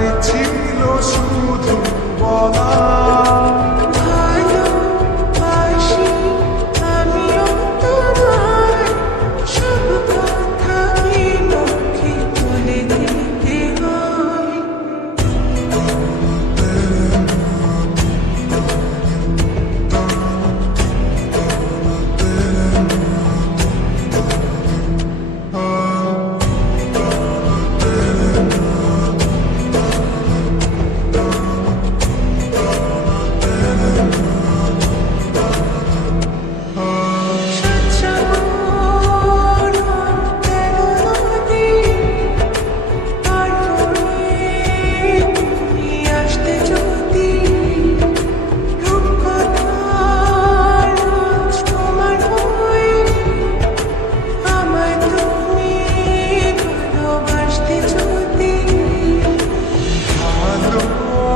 কথাটাই ছিল শুধু বলা। ভালোবাসি আমিও তোমায়, সব কথা কি মুখে বলে দিতে হয়?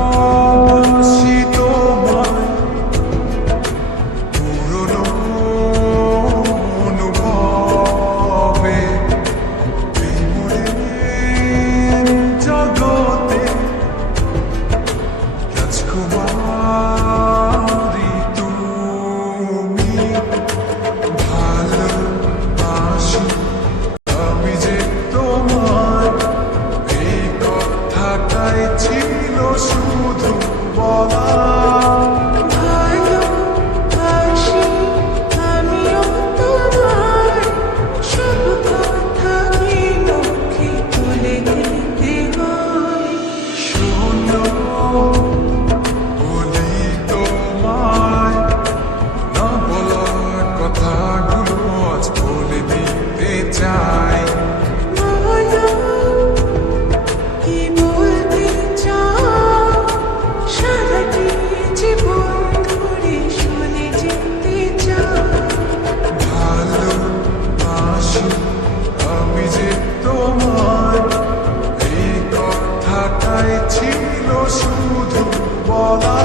ভালোবাসি তোমায়, পুরনো অনুভবে, প্রেমের জগতে রাজকুমারী তুমি। ভালোবাসি আমি যে তোমায়, এই কথাটাই ছিল শুধু বলা। ভালোবাসি আমিও তোমায়, সব কথা কি মুখে বলে দিতে হয়? শোনো, বলি তোমায়, না বলা কথাগুলো আজ বলে দিতে চাই। বলো কি বলতে চাও, সারাটি জীবন ধরে শুনে যেতে চাও। ভালোবাসি আমি যে তোমায়, এই কথাটাই ছিল শুধু বলা।